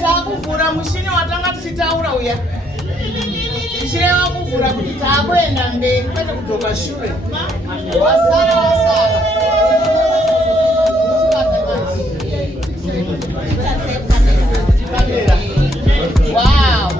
Takuvhura mushini watanga tichitaura uya. Tichireva kuvhura kuti taakuenda mberi kwete kudzoka shure. Wasara. Wow.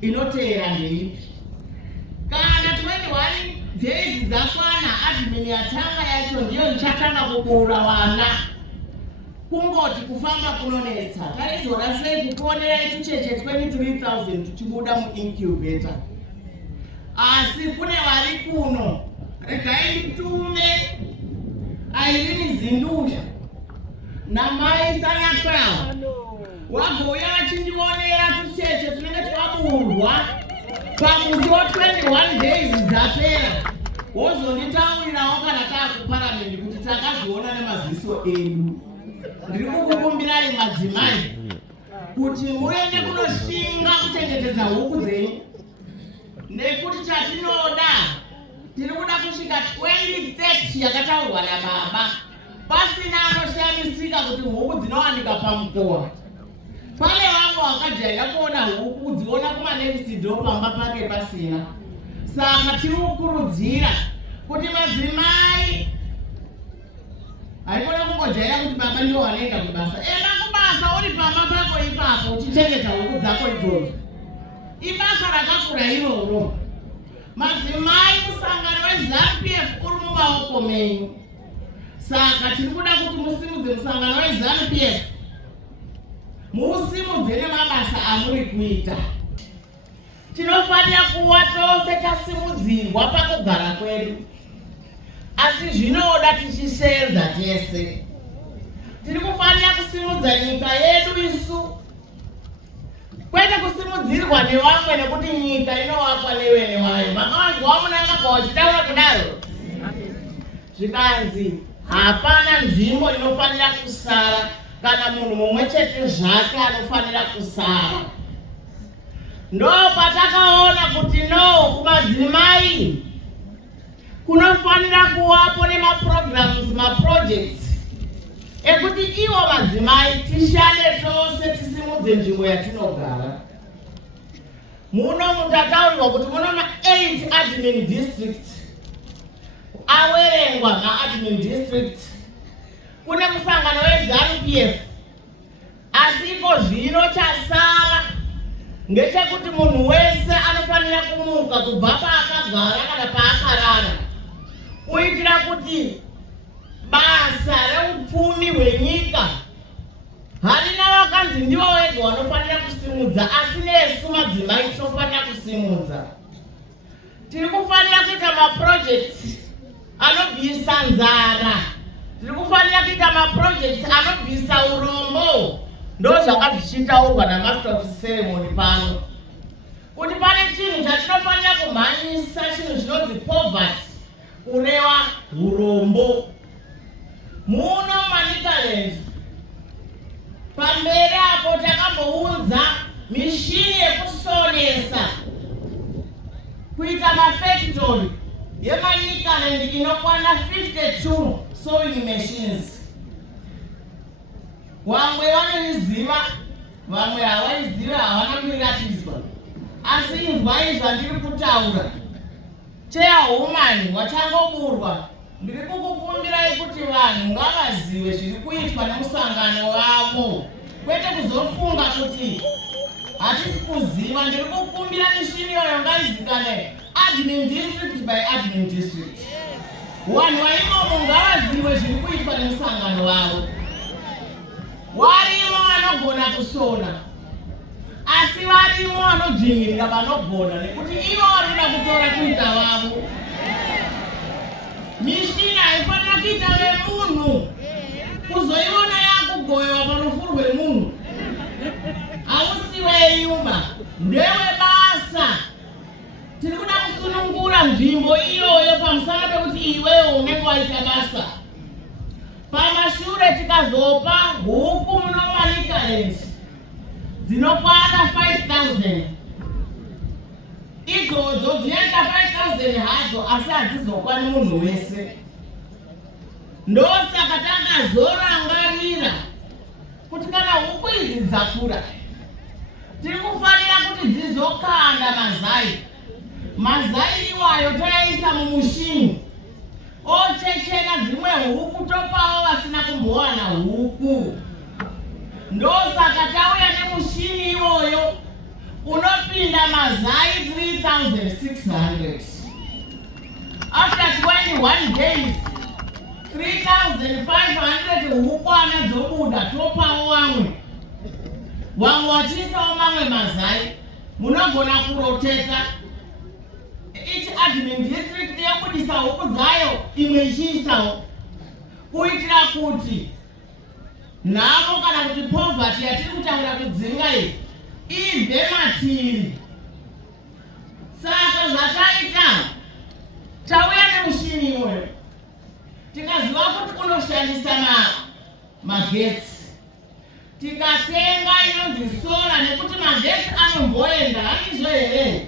Inoteera ndeipi kana 21 days dzafana admin yatanga yacho ndiyo ichatanga kubuura vana kungoti kufamba kunonetsa taizora sei kukuonerai tucheche 23,000 tuchibuda muincubator asi kune vari kuno regai mitume Airini Zindusha namai Sanyatwa wagouya vachindionera tucheche tunenge twaburwa pamusi wa 21 days dzapera wozonditaurirawo kana taakuparamendi kuti takazviona nemaziso enyu. Ndiri kukukumbirai madzimai kuti muende kunoshinga kuchengetedza huku dzenyu nekuti chatinoda tiri kuda kusvika 2030 yakataurwa nababa pasina anoshamisika kuti huku dzinowanika pamukowa. Pane vamwe vakajaira kuona huku kudziona kumanext door pamba pake pasina. Saka tiri kukurudzira kuti madzimai haikona kungojaira kuti baba ndiwo wanoenda kubasa. Enda kubasa uri pamba pako ipapo uchichengeta huku dzako idzodzo. Ibasa rakakura iroro. Madzimai musangano weZANU-PF uri mumaoko menyu. Saka tiri kuda kuti musimudze musangano weZANU-PF. Musimudze nemabasa amuri kuita. Tinofanira kuva tose tasimudzirwa pakugara kwedu. Asi zvinoda tichisenza tese. Tiri kufanira kusimudza nyika yedu isu. Kwete kusimudzirwa nevamwe nekuti nyika inovakwa nevene vayo. Makavazwa munanga pawachitaura kudaro. Zvikanzi hapana nzvimbo inofanira kusara kana munhu mumwe chete zvake anofanira kusara. Ndo patakaona kuti no kumadzimai kunofanira kuvapo nemaprograms maprojects ekuti ivo madzimai tishande tose tisimudze nzvimbo yatinogara. Muno mutataurirwa kuti muno ma8 admin districts awerengwa maadmin districts. Kune musangano weZANU-PF asi iko zvino chasara ngechekuti munhu wese anofanira kumuka kubva paakagara kana paakarara kuitira kuti basa reupfumi hwenyika harina vakanzi ndivo vega vanofanira kusimudza asi nesu madzimai tinofanira kusimudza. Tiri kufanira kuita maprojects anobvisa nzara. Tiri kufanira kuita maprojects anobvisa urombo. Ndo zvakazvichitaurwa namaster of ceremony pano kuti pane chinhu chatinofanira kumhanyisa, chinhu chinonzi poverty, kureva urombo. Muno Manicaland pamberi apo takamboudza mishini yekusonesa kuita mafactory yeManicaland inokwana 52 sewing machines. Vamwe vanoiziva, vamwe havaiziva, havana kuiratidzwa. Asi inzwai zvandiri kutaura. Chairwoman wachangoburwa, ndiri kukukumbirai kuti vanhu ngavazive zviri kuitwa nemusangano wavo. Kwete kuzofunga kuti hatisi kuziva. Ndiri kukumbira mishini iyoyo ngaizikanwe admin district by admin district. Vanhu vaimomo ngavazive zviri kuitwa nemusangano wavo. Varimo vanogona kusona asi varimo vanodzvinyirira vanogona nekuti ivo varikuda kutora kuita vavo. Mishini haifanira kuita vemunhu kuzoiona yakugoyewa tikazopa huku muno money current dzinokwana 5,000 idzodzo dzinoita 5,000 hadzo asi hadzizokwani munhu wese. Ndosaka takazorangarira kuti kana huku idzi dzakura tiri kufanira kuti dzizokanda mazai iwayo toyaisa mumushini ochechena dzimwe huku topawo vasina kumbowana huku. Ndosaka tauya nemushini iwoyo unopinda mazai 3,600. After 21 days 3,500 huku anadzobuda topawo vamwe wachiisawo mamwe mazai. Munogona kuroteta each admin district yekubudisa huku dzayo imwe ichiisawo kuitira kuti nhamo kana kuti poverty yatiri kutaura kudzinga iyi ibve matiri. Saka zvataita tauya nemushini iwoyo tikaziva kuti unoshandisa magetsi tikatenga inonzi sola nekuti magetsi anomboenda hanizvo here.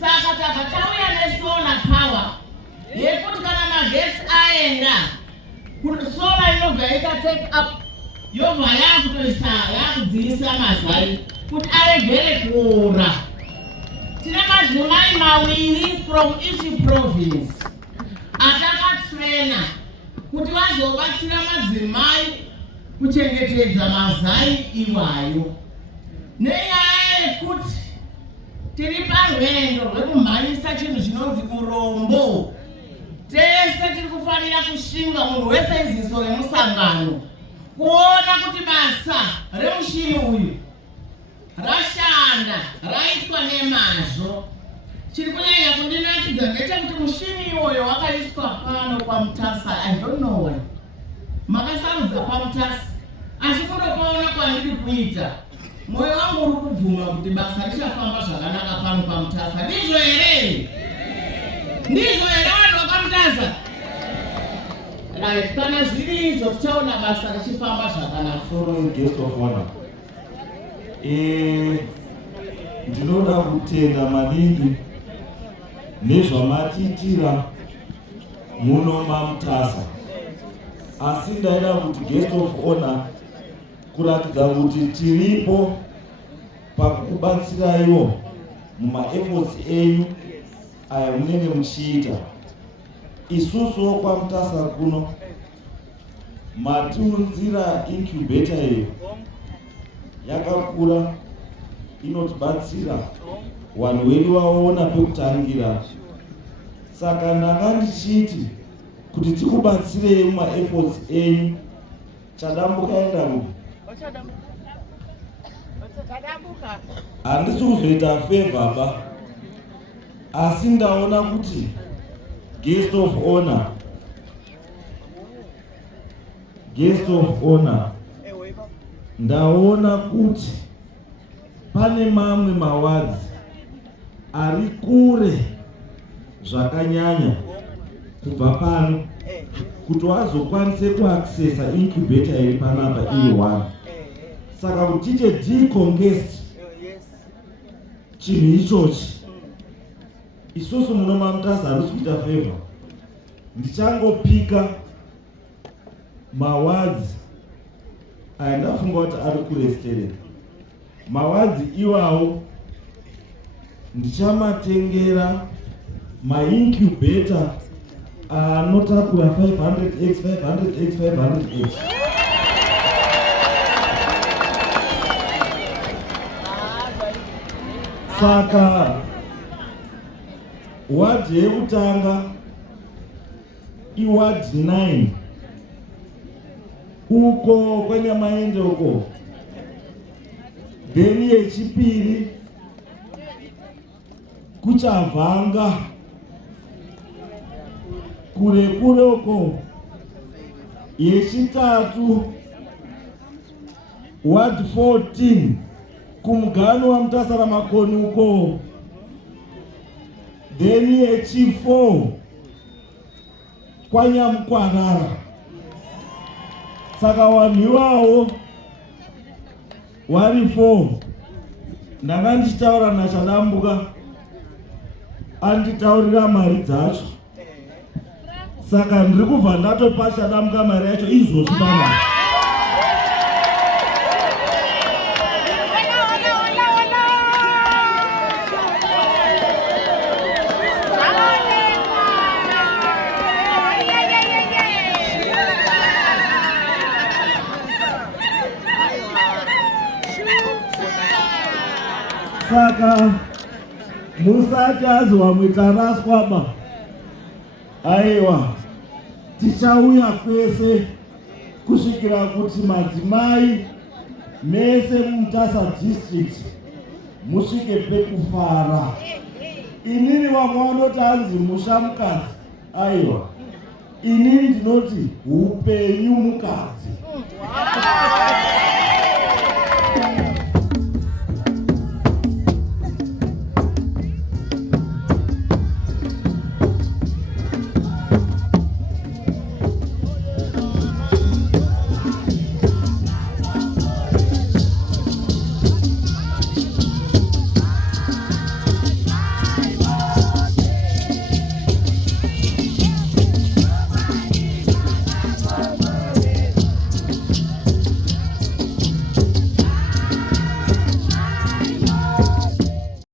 Saka takatauya nesolar power yekuti kana magetsi aenda sola inobva take up yobva yakudziisa mazai kuti aregere kuora. Tine madzimai maviri from each province atakatraina kuti vazobatsira madzimai kuchengetedza mazai iwayo. Nenyaya yekuti tiri parwendo rwekumhanyisa chinhu chinonzi urombo, tese tiri kufanira kushinga munhu wese iziso remusangano kuona kuti basa remushini uyu rashanda raitwa nemazvo. Chiri kunyanya kundinakidza ngechekuti mushini iwoyo wakaiswa pano kwaMutasa. I don't know why makasarudza kwaMutasa, asi kundopaona kwandiri kuita mwoyo wangu uri kubvuma kuti basa richafamba zvakanaka pano kwaMutasa. Ndizvo here? Ndizvo here vanhu vakaMutasa? Right, kana zviri izvo tichaona basa richifamba zvakanaka. Following guest of honor, ndinoda kutenda maningi nezvamatiitira muno maMutasa, asi ndaida kuti guest of honor kuratidza kuti tiripo pakukubatsiraiwo mumaefforts enyu aya munenge muchiita. Isusuwo kwaMutasa kuno matiunzira incubator iyo yakakura inotibatsira vanhu vedu vaona pekutangira. Saka ndanga ndichiti kuti tikubatsirei mumaefforts enyu. Chadambukaenda rupi? Handisi kuzoita favor ba, asi ndaona kuti guest of honor ndaona kuti pane mamwe mawadzi ari kure zvakanyanya kubva pano kuti wazokwanise kuaccessa incubator iri panapa iri 1. Saka kuti tiche decongest chinhu ichochi, isusu muno maMutasa handisi kuita favor, ndichangopika mawadzi aya ndafunga kuti ari kurestereka. Mawadzi iwawo ndichamatengera maincubator anotakura 500x 500x 500x. Saka wadhi yekutanga iwadhi 9 uko kwenyamaende uko, then yechipiri kuchavhanga kure kure uko, yechitatu ward 14 kumugano wa Mutasa Ramakoni uko, then yechi4 kwa Nyamkwarara. Saka wanhiwawo wari 4 ndanga ndichitaura naChadambuka anditaurira mari dzacho. Saka ndiri kubva ndatopa Chadambuka mari yacho izvozvidana. Saka musati azwa mwitaraswaba, aiwa tichauya kwese kusvikira kuti madzimai mese muMutasa district musvike pekufara. Inini vamwe vanoti anzi musha mukadzi, aiwa inini ndinoti upenyu mukadzi.